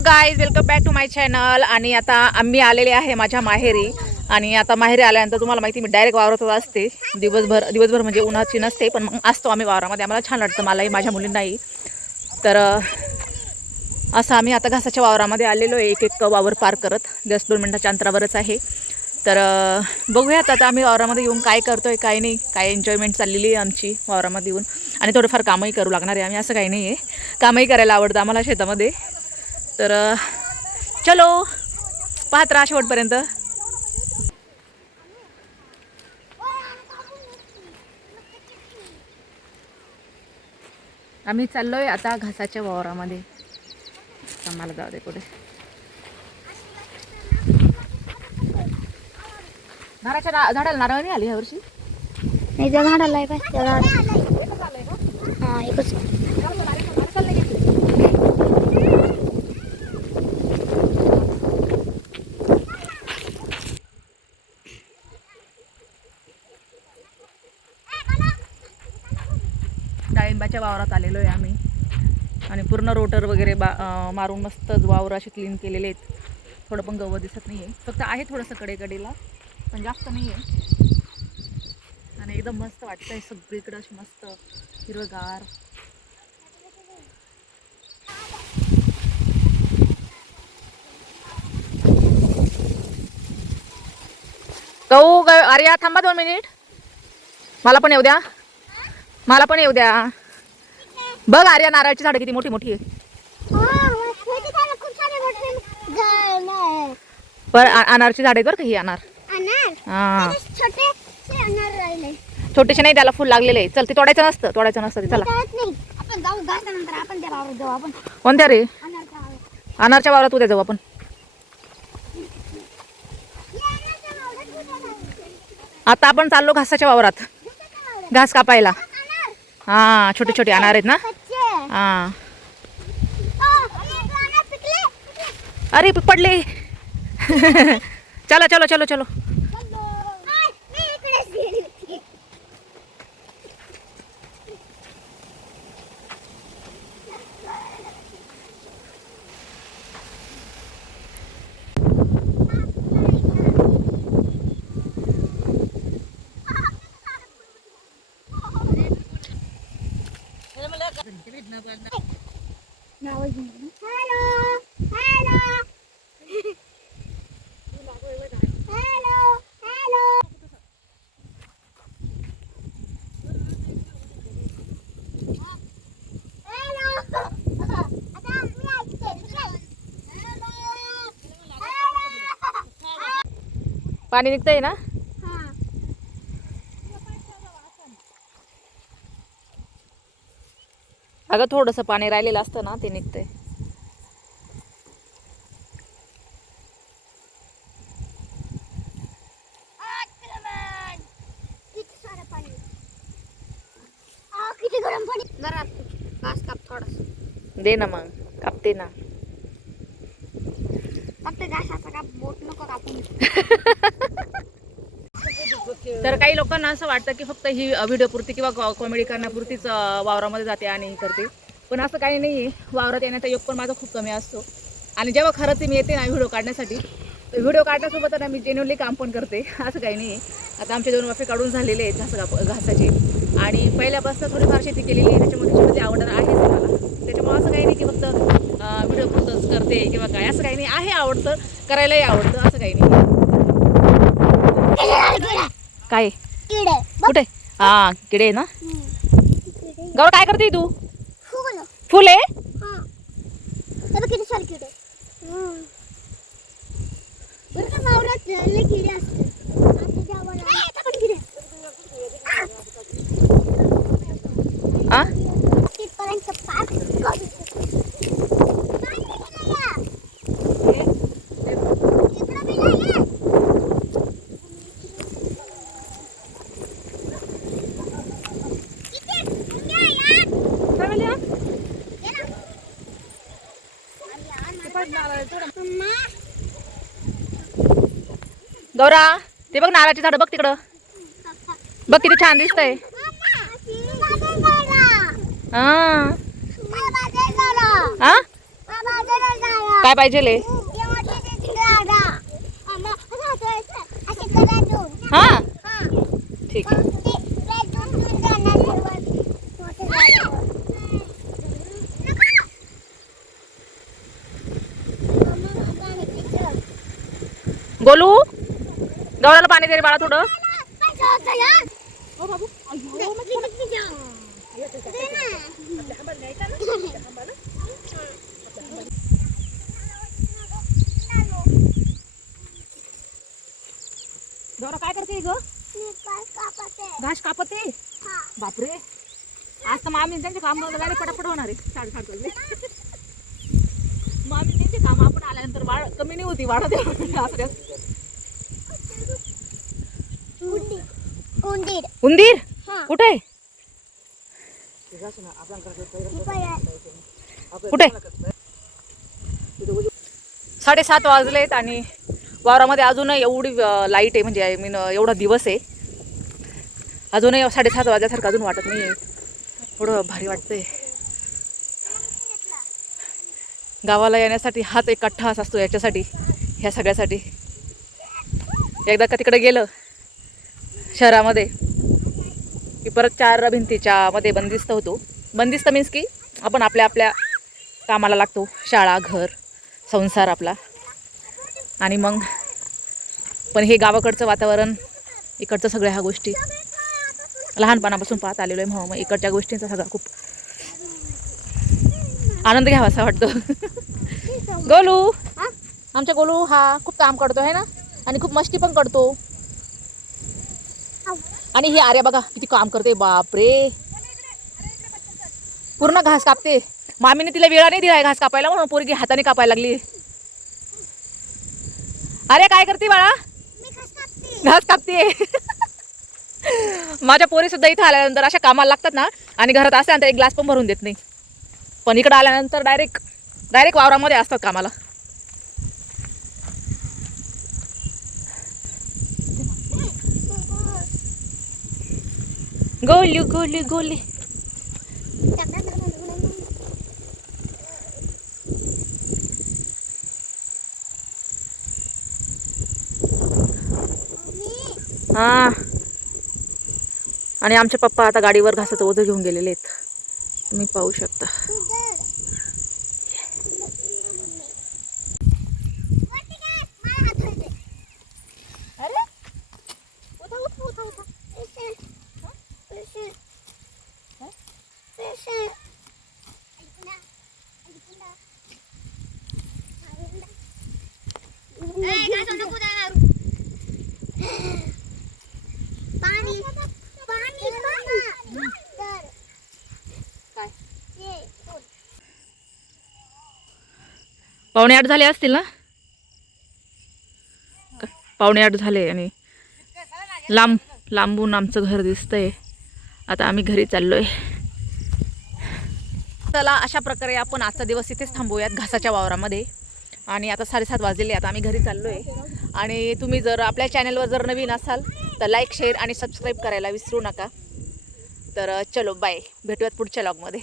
Guys welcome back to my channel. आणि आता आम्ही आलेले आहे माझ्या माहेरी. आणि आता माहेरी आल्यानंतर तुम्हाला माहिती मी डायरेक्ट वावरात असते दिवसभर म्हणजे उन्हाची नसते, पण मग असतो आम्ही वावरामध्ये. आम्हाला छान वाटतं, मलाही माझ्या मुलींनाही. तर असं आम्ही आता घासाच्या वावरामध्ये आलेलो आहे, एक वावर पार करत. जस्ट 2 मिनिटाच्या अंतरावरच आहे. तर बघूयात आता आम्ही वावरामध्ये येऊन काय करतोय काय नाही, काय एन्जॉयमेंट चाललेली आहे आमची वावरामध्ये येऊन. आणि थोडंफार कामही करू लागणार आहे आम्ही, असं काही नाही आहे. कामही करायला आवडतं आम्हाला शेतामध्ये. तर चलो पाहत राहा शेवटपर्यंत. आम्ही चाललोय आता घासाच्या वावरामध्ये. आम्हाला जाऊ दे पुढे. नारळाच्या झाडाला नारळ नाही आली यावर्षी. नाही त्या झाडाला आहे पाय त्या झाडाला. हां एकच. डाळिंबाच्या वावरात आलेलो आहे आम्ही. आणि पूर्ण रोटर वगैरे मारून मस्त वावर असे क्लीन केलेले आहेत. थोडं पण गवत दिसत नाही आहे, फक्त आहे थोडंसं कडेकडेला, पण जास्त नाही आहे. आणि एकदम मस्त वाटतंय सगळीकडं अशी मस्त हिरवगार. गहू अरे थांबा 2 मिनिट. मला पण येऊ द्या, मला पण येऊ द्या. बघ आर्या, नारळाची झाडं किती मोठी मोठी आहे. पण अनारची झाड आहेत बरं का ही. अनार हा छोटेसे नाही, त्याला फुल लागलेले आहे. चल ते तोडायचं नसतं ते. चला कोणत्या रे? अनारच्या वावरात उद्या जाऊ आपण. आता आपण चाललो घासाच्या वावरात घास कापायला. हा छोटे छोटे अनार आहेत ना. हा अरे पडले. चलो चलो चलो चलो. पाणी निघतंय ना. अगं थोडंसं पाणी राहिलेलं असतं ना, ते निघतंय. दे ना मग, कापते ना. तर काही लोकांना असं वाटतं की फक्त ही व्हिडिओ पुरती किंवा कॉमेडी करण्यापुरतीच वावरामध्ये जाते आणि करते, पण असं काही नाही आहे. वावरात येण्याचा योग पण माझा खूप कमी असतो. आणि जेव्हा खरंच मी येते ना व्हिडिओ काढण्यासाठी, व्हिडिओ काढण्यासोबत ना मी जेन्युअनली काम पण करते, असं काही नाही आहे. आता आमचे 2 वाफे काढून झालेले आहेत घासाचे. आणि पहिल्यापासून थोडीफार शेती केलेली आहे, त्याच्यामध्ये आवड आहेच मला. त्याच्यामुळे असं काही नाही की फक्त व्हिडिओ पुरतंच करते किंवा काय, असं काही नाही आहे. आवडतं करायलाही आवडतं, असं काही नाही. काय कुठे? हा किडे ना. गौर काय करते तू? फुल आहे. गौरा ते बघ नारळाची झाडं बघ तिकडं. बघ किती छान दिसतंय. हा काय पाहिजे ले हा ठीक आहे. गोलू गौराला पाणी दे रे बाळा थोडं. गौरा काय करते ग? घास कापते. बापरे आज तर मामी त्यांचे काम डायरेक्ट पटापट होणार आहे. 7:30 वाजले. मामी त्यांचे काम आपण आल्यानंतर वाढ कमी नाही होती वाढत आहे. उंदीर कुठे कुठे? 7:30 वाजलेत आणि वावरामध्ये अजूनही एवढी लाईट आहे, म्हणजे आय मीन एवढा दिवस आहे, अजूनही 7:30 वाजल्यासारखं अजून वाटत नाही आहे. थोडं भारी वाटतंय. गावाला येण्यासाठी हाच एक अट्टहास असतो याच्यासाठी, ह्या सगळ्यासाठी. एकदा का तिकडे गेलं शहरामध्ये की परत 4 भिंतीच्या मध्ये बंदिस्त होतो. बंदिस्त मीन्स की आपण आपल्या आपल्या कामाला लागतो, शाळा, घर, संसार आपला. आणि मग पण हे गावाकडचं वातावरण, इकडचं सगळ्या ह्या गोष्टी लहानपणापासून पाहत आलेलो आहे, म्हणून मग इकडच्या गोष्टींचा सगळा खूप आनंद घ्यावा असं वाटतं. गोलू आमच्या गोलू हा खूप काम करतो आहे ना, आणि खूप मस्ती पण करतो. आणि ही आर्या बघा किती काम करते, बापरे पूर्ण घास कापते. मामीने तिला वेळा नाही दिलाय घास कापायला, म्हणून पोरगी हाताने कापायला लागली. अरे काय करते बाळा? घास कापते. माझ्या पोरी सुद्धा इथं आल्यानंतर अशा कामाला लागतात ना, आणि घरात असल्यानंतर एक ग्लास पण भरून देत नाही, पण इकडं आल्यानंतर डायरेक्ट वावरामध्ये असतात कामाला. गोली गोली गोली. हा आणि आमचे पप्पा आता गाडीवर घासाचं ओझं घेऊन गेलेले आहेत, तुम्ही पाहू शकता. पावणे 8 झाले असतील ना, 7:45 झाले. आणि लांबून आमचं घर दिसतंय. आता आम्ही घरी चाललोय. चला अशा प्रकारे आपण आजचा दिवस इथेच थांबूयात घासाच्या वावरामध्ये. आणि आता 7:30 वाजलेले, आता आम्ही घरी चाललोय. आणि तुम्ही जर आपल्या चॅनलवर जर नवीन असाल तर लाईक, शेअर आणि सबस्क्राईब करायला विसरू नका. तर चलो बाय, भेटूयात पुढच्या व्लॉगमध्ये.